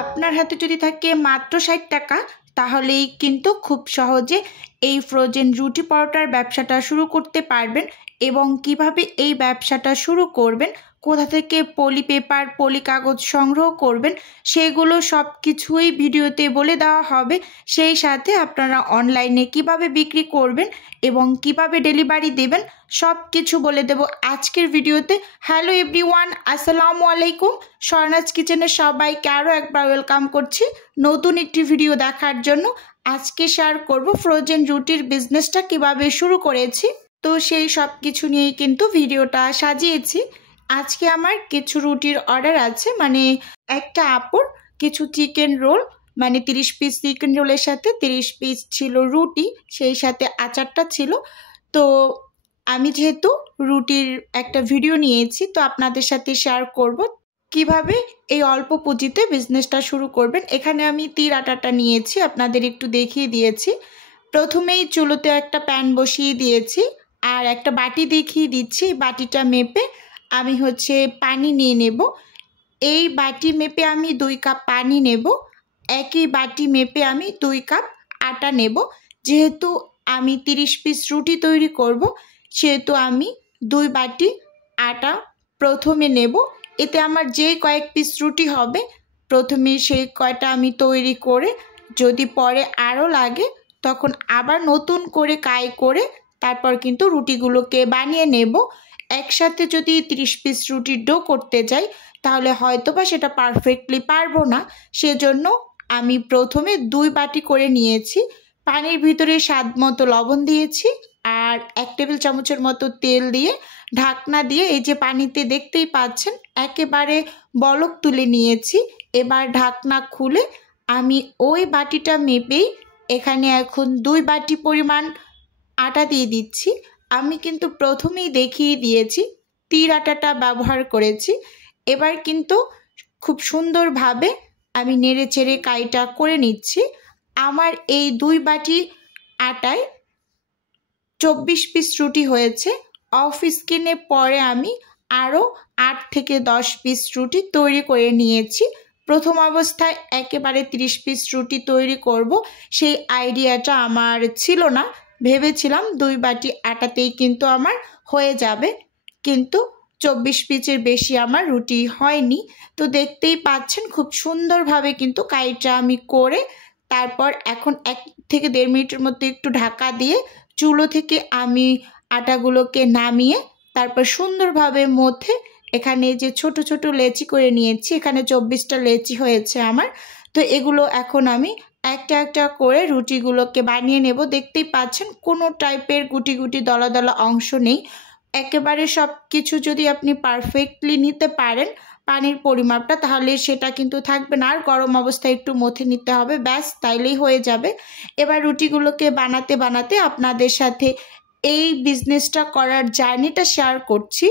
আপনার হাতে যদি থাকে মাত্র ৬০ টাকা, তাহলেই কিন্তু খুব সহজে এই ফ্রোজেন রুটি পরোটার ব্যবসাটা শুরু করতে পারবেন। এবং কিভাবে এই ব্যবসাটা শুরু করবেন, কোথা থেকে পলি পেপার, পলি কাগজ সংগ্রহ করবেন, সেগুলো সব কিছুই ভিডিওতে বলে দেওয়া হবে। সেই সাথে আপনারা অনলাইনে কিভাবে বিক্রি করবেন এবং কিভাবে ডেলিভারি দেবেন, সব কিছু বলে দেব আজকের ভিডিওতে। হ্যালো এভরিওয়ান, আসসালামু আলাইকুম। স্বর্ণাজ কিচেনে সবাইকে আরও একবার ওয়েলকাম করছি নতুন একটি ভিডিও দেখার জন্য। আজকে শেয়ার করব ফ্রোজেন রুটির বিজনেসটা কিভাবে শুরু করেছি। তো সেই সব কিছু নিয়েই কিন্তু ভিডিওটা সাজিয়েছি। আজকে আমার কিছু রুটির অর্ডার আছে, মানে একটা আপুর কিছু চিকেন রোল, মানে 30 পিস চিকেন রোলের সাথে 30 পিস ছিল রুটি, সেই সাথে আচারটা ছিল। তো আমি যেহেতু রুটির একটা ভিডিও নিয়েছি, তো আপনাদের সাথে শেয়ার করব কিভাবে এই অল্প পুঁজিতে বিজনেসটা শুরু করবেন। এখানে আমি তীর আটাটা নিয়েছি, আপনাদের একটু দেখিয়ে দিয়েছি। প্রথমেই চুলোতে একটা প্যান বসিয়ে দিয়েছি আর একটা বাটি দেখিয়ে দিচ্ছি। বাটিটা মেপে আমি পানি নিয়ে নেব। এই বাটি মেপে আমি 2 কাপ পানি নেব। একই বাটি মেপে আমি 2 কাপ আটা নেব। যেহেতু আমি 30 পিস রুটি তৈরি করব, সেহেতু আমি 2 বাটি আটা প্রথমে নেব। এতে আমার যে কয়েক পিস রুটি হবে, প্রথমে সেই কয়টা আমি তৈরি করে, যদি পরে আরও লাগে তখন আবার নতুন করে কাই করে তারপর কিন্তু রুটিগুলোকে বানিয়ে নেব। একসাথে যদি 30 পিস রুটির ডো করতে যাই, তাহলে হয়তোবা সেটা পারফেক্টলি পারবো না। সেজন্য আমি প্রথমে 2 বাটি করে নিয়েছি। পানির ভিতরে স্বাদ মতো লবণ দিয়েছি আর 1 টেবিল চামচের মতো তেল দিয়ে ঢাকনা দিয়ে, এই যে পানিতে দেখতেই পাচ্ছেন একেবারে বলক তুলে নিয়েছি। এবার ঢাকনা খুলে আমি ওই বাটিটা মেপেই এখানে এখন 2 বাটি পরিমাণ আটা দিয়ে দিচ্ছি। আমি কিন্তু প্রথমেই দেখিয়ে দিয়েছি তীর আটাটা ব্যবহার করেছি। এবার কিন্তু খুব সুন্দরভাবে আমি নেড়ে চেড়ে কাইটা করে নিচ্ছি। আমার এই 2 বাটি আটায় 24 পিস রুটি হয়েছে। অফ স্ক্রিনে পরে আমি আরও 8 থেকে 10 পিস রুটি তৈরি করে নিয়েছি। প্রথম অবস্থায় একেবারে 30 পিস রুটি তৈরি করব, সেই আইডিয়াটা আমার ছিল না। ভেবেছিলাম 2 বাটি আটাতেই কিন্তু আমার হয়ে যাবে, কিন্তু 24 পিসের বেশি আমার রুটি হয়নি। তো দেখতেই পাচ্ছেন খুব সুন্দরভাবে কিন্তু কাইটা আমি করে, তারপর এখন 1 থেকে 1.5 মিনিটের মতো একটু ঢাকা দিয়ে চুলো থেকে আমি আটাগুলোকে নামিয়ে তারপর সুন্দরভাবে মধ্যে এখানে যে ছোট ছোট লেচি করে নিয়েছি, এখানে 24টা লেচি হয়েছে আমার। তো এগুলো এখন আমি একটা একটা করে রুটিগুলোকে বানিয়ে নেব। দেখতেই পাচ্ছেন কোনো টাইপের গুটি গুটি দলা দলা অংশ নেই। একেবারে সব কিছু যদি আপনি পারফেক্টলি নিতে পারেন পানির পরিমাপটা, তাহলে সেটা কিন্তু থাকবে না। আর গরম অবস্থায় একটু মথে নিতে হবে, ব্যাস তাইলেই হয়ে যাবে। এবার রুটিগুলোকে বানাতে বানাতে আপনাদের সাথে এই বিজনেসটা করার জার্নিটা শেয়ার করছি।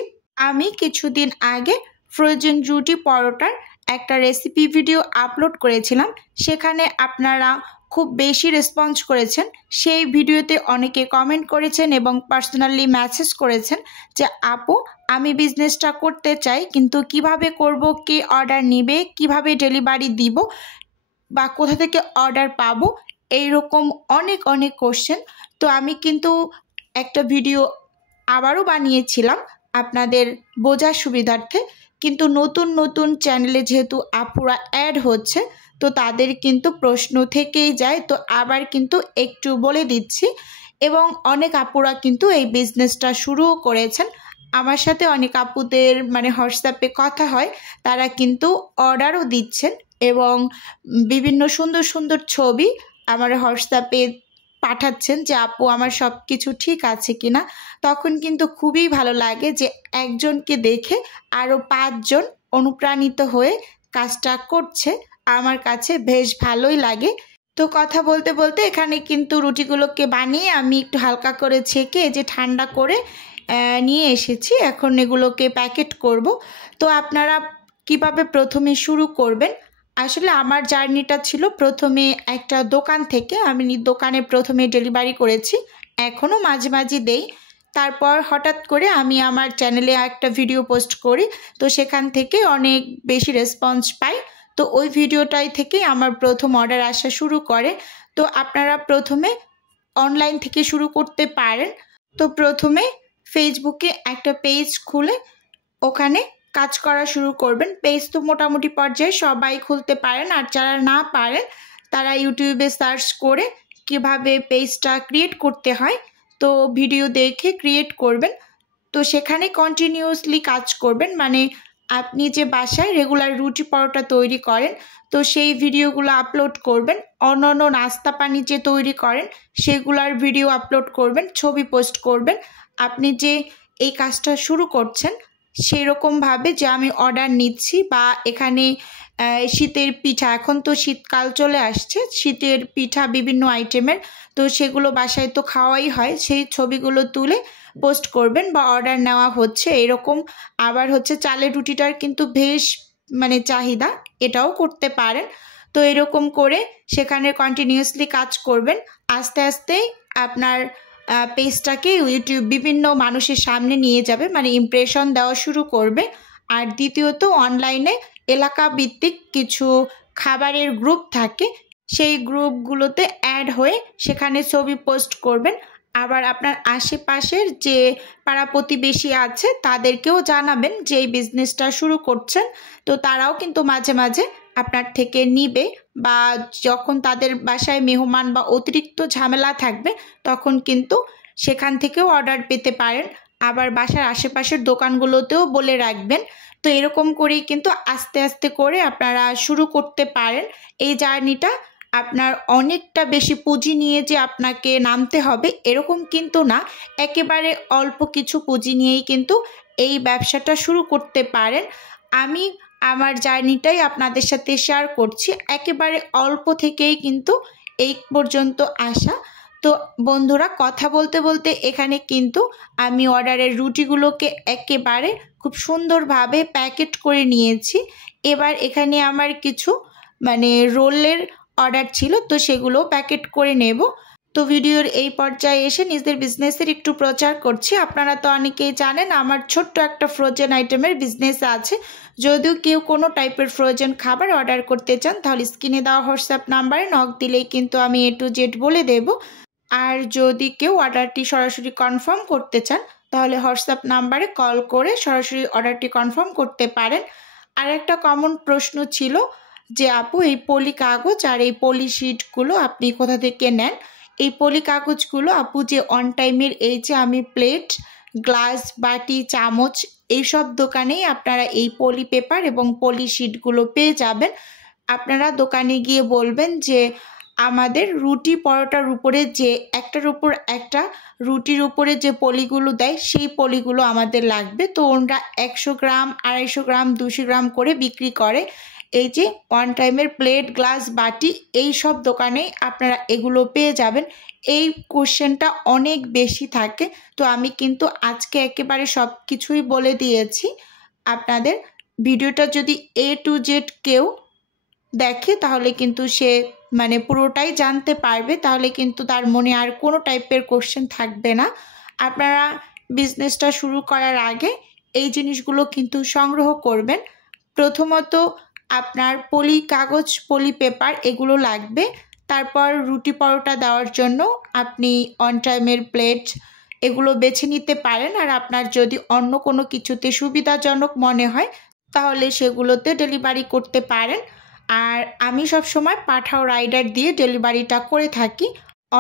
আমি কিছুদিন আগে ফ্রোজেন রুটি পরোটার একটা রেসিপি ভিডিও আপলোড করেছিলাম, সেখানে আপনারা খুব বেশি রেসপন্স করেছেন। সেই ভিডিওতে অনেকে কমেন্ট করেছেন এবং পার্সোনালি মেসেজ করেছেন যে আপু, আমি বিজনেসটা করতে চাই, কিন্তু কিভাবে করব, কে অর্ডার নেবে, কিভাবে ডেলিভারি দিব বা কোথা থেকে অর্ডার পাবো, এইরকম অনেক অনেক কোশ্চেন। তো আমি কিন্তু একটা ভিডিও আবারও বানিয়েছিলাম আপনাদের বোঝার সুবিধার্থে, কিন্তু নতুন নতুন চ্যানেলে যেহেতু আপুরা অ্যাড হচ্ছে, তো তাদের কিন্তু প্রশ্ন থেকেই যায়। তো আবার কিন্তু একটু বলে দিচ্ছি। এবং অনেক আপুরা কিন্তু এই বিজনেসটা শুরুও করেছেন। আমার সাথে অনেক আপুদের মানে হোয়াটসঅ্যাপে কথা হয়, তারা কিন্তু অর্ডারও দিচ্ছেন এবং বিভিন্ন সুন্দর সুন্দর ছবি আমার হোয়াটসঅ্যাপে পাঠাচ্ছেন যে আপু আমার সব কিছু ঠিক আছে কিনা। তখন কিন্তু খুবই ভালো লাগে যে একজনকে দেখে আরও 5 জন অনুপ্রাণিত হয়ে কাজটা করছে, আমার কাছে বেশ ভালোই লাগে। তো কথা বলতে বলতে এখানে কিন্তু রুটিগুলোকে বানিয়ে আমি একটু হালকা করে ছেঁকে যে ঠান্ডা করে নিয়ে এসেছি। এখন এগুলোকে প্যাকেট করব। তো আপনারা কিভাবে প্রথমে শুরু করবেন, আসলে আমার জার্নিটা ছিল প্রথমে একটা দোকান থেকে। আমি দোকানে প্রথমে ডেলিভারি করেছি, এখনও মাঝে মাঝে দেই। তারপর হঠাৎ করে আমি আমার চ্যানেলে একটা ভিডিও পোস্ট করি, তো সেখান থেকে অনেক বেশি রেসপন্স পাই। তো ওই ভিডিওটাই থেকে আমার প্রথম অর্ডার আসা শুরু করে। তো আপনারা প্রথমে অনলাইন থেকে শুরু করতে পারেন। তো প্রথমে ফেসবুকে একটা পেজ খুলে ওখানে কাজ করা শুরু করবেন। পেজ তো মোটামুটি পর্যায়ে সবাই খুলতে পারেন, আর যারা না পারেন তারা ইউটিউবে সার্চ করে কিভাবে পেজটা ক্রিয়েট করতে হয় তো ভিডিও দেখে ক্রিয়েট করবেন। তো সেখানে কন্টিনিউয়াসলি কাজ করবেন, মানে আপনি যে বাসায় রেগুলার রুটি পরোটা তৈরি করেন তো সেই ভিডিওগুলো আপলোড করবেন। অন্য নাস্তা পানি যে তৈরি করেন সেগুলোর ভিডিও আপলোড করবেন, ছবি পোস্ট করবেন। আপনি যে এই কাজটা শুরু করছেন সেরকমভাবে যে আমি অর্ডার নিচ্ছি, বা এখানে শীতের পিঠা, এখন তো শীতকাল চলে আসছে, শীতের পিঠা বিভিন্ন আইটেমের, তো সেগুলো বাসায় তো খাওয়াই হয়, সেই ছবিগুলো তুলে পোস্ট করবেন। বা অর্ডার নেওয়া হচ্ছে এরকম। আবার হচ্ছে চালের রুটিটার কিন্তু বেশ মানে চাহিদা, এটাও করতে পারেন। তো এরকম করে সেখানে কন্টিনিউয়াসলি কাজ করবেন। আস্তে আস্তে আপনার পেজটাকে ইউটিউব বিভিন্ন মানুষের সামনে নিয়ে যাবে, মানে ইমপ্রেশন দেওয়া শুরু করবে। আর দ্বিতীয়ত অনলাইনে এলাকা ভিত্তিক কিছু খাবারের গ্রুপ থাকে, সেই গ্রুপগুলোতে অ্যাড হয়ে সেখানে ছবি পোস্ট করবেন। আবার আপনার আশেপাশের যে পাড়া প্রতিবেশী আছে তাদেরকেও জানাবেন যে এই বিজনেসটা শুরু করছেন, তো তারাও কিন্তু মাঝে মাঝে আপনার থেকে নিবে। বা যখন তাদের বাসায় মেহমান বা অতিরিক্ত ঝামেলা থাকবে তখন কিন্তু সেখান থেকেও অর্ডার পেতে পারেন। আবার বাসার আশেপাশের দোকানগুলোতেও বলে রাখবেন। তো এরকম করেই কিন্তু আস্তে আস্তে করে আপনারা শুরু করতে পারেন এই জার্নিটা। আপনার অনেকটা বেশি পুঁজি নিয়ে যে আপনাকে নামতে হবে এরকম কিন্তু না, একেবারে অল্প কিছু পুঁজি নিয়েই কিন্তু এই ব্যবসাটা শুরু করতে পারেন। আমি আমার জার্নিটাই আপনাদের সাথে শেয়ার করছি, একেবারে অল্প থেকেই কিন্তু এই পর্যন্ত আসা। তো বন্ধুরা, কথা বলতে বলতে এখানে কিন্তু আমি অর্ডারের রুটিগুলোকে একেবারে খুব সুন্দরভাবে প্যাকেট করে নিয়েছি। এবার এখানে আমার কিছু মানে রোলের অর্ডার ছিল, তো সেগুলো প্যাকেট করে নেব। তো ভিডিওর এই পর্যায়ে এসে নিজেদের বিজনেসের একটু প্রচার করছি। আপনারা তো অনেকেই জানেন আমার ছোট্ট একটা ফ্রোজেন আইটেমের বিজনেস আছে। যদিও কেউ কোনো টাইপের ফ্রোজেন খাবার অর্ডার করতে চান তাহলে স্ক্রিনে দেওয়া হোয়াটসঅ্যাপ নাম্বারে নক দিলেই কিন্তু আমি A to Z বলে দেব। আর যদি কেউ অর্ডারটি সরাসরি কনফার্ম করতে চান তাহলে হোয়াটসঅ্যাপ নাম্বারে কল করে সরাসরি অর্ডারটি কনফার্ম করতে পারেন। আর একটা কমন প্রশ্ন ছিল যে আপু এই পলি কাগজ আর এই পলি শিটগুলো আপনি কোথা থেকে নেন? এই পলি কাগজগুলো আপু যে অন টাইমের এই যে আমি প্লেট, গ্লাস, বাটি, চামচ এইসব দোকানেই আপনারা এই পলি পেপার এবং পলি শিটগুলো পেয়ে যাবেন। আপনারা দোকানে গিয়ে বলবেন যে আমাদের রুটি পরোটার উপরে যে একটার উপর একটা রুটির উপরে যে পলিগুলো দেয় সেই পলিগুলো আমাদের লাগবে। তো ওরা 100 গ্রাম, 250 গ্রাম, 200 গ্রাম করে বিক্রি করে। এই যে ওয়ান টাইমের প্লেট, গ্লাস, বাটি এই সব দোকানেই আপনারা এগুলো পেয়ে যাবেন। এই কোশ্চেনটা অনেক বেশি থাকে, তো আমি কিন্তু আজকে একেবারে সব কিছুই বলে দিয়েছি আপনাদের। ভিডিওটা যদি A to Z কেউ দেখে তাহলে কিন্তু সে মানে পুরোটাই জানতে পারবে, তাহলে কিন্তু তার মনে আর কোনো টাইপের কোশ্চেন থাকবে না। আপনারা বিজনেসটা শুরু করার আগে এই জিনিসগুলো কিন্তু সংগ্রহ করবেন। প্রথমত আপনার পলি কাগজ, পলি পেপার এগুলো লাগবে। তারপর রুটি পরোটা দেওয়ার জন্য আপনি অন টাইমের প্লেট এগুলো বেছে নিতে পারেন। আর আপনার যদি অন্য কোনো কিছুতে সুবিধাজনক মনে হয় তাহলে সেগুলোতে ডেলিভারি করতে পারেন। আর আমি সব সময় পাঠাও রাইডার দিয়ে ডেলিভারিটা করে থাকি।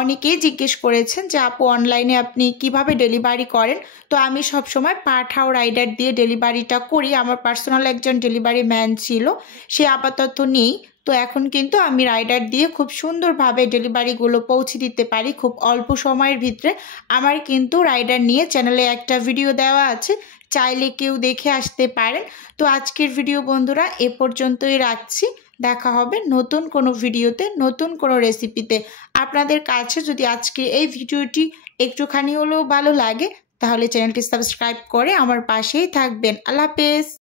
অনেকেই জিজ্ঞেস করেছেন যে আপু অনলাইনে আপনি কিভাবে ডেলিভারি করেন, তো আমি সব সময় পাঠাও রাইডার দিয়ে ডেলিভারিটা করি। আমার পার্সোনাল একজন ডেলিভারি ম্যান ছিল, সে আপাতত নেই। তো এখন কিন্তু আমি রাইডার দিয়ে খুব সুন্দরভাবে ডেলিভারিগুলো পৌঁছে দিতে পারি খুব অল্প সময়ের ভিতরে। আমার কিন্তু রাইডার নিয়ে চ্যানেলে একটা ভিডিও দেওয়া আছে, চাইলে কেউ দেখে আসতে পারেন। তো আজকের ভিডিও বন্ধুরা এ পর্যন্তই রাখছি। দেখা হবে নতুন কোনো ভিডিওতে, নতুন কোনো রেসিপিতে। আপনাদের কাছে যদি আজকে এই ভিডিওটি একটুখানি হলেও ভালো লাগে তাহলে চ্যানেলটি সাবস্ক্রাইব করে আমার পাশেই থাকবেন। আল্লাহ হাফেজ।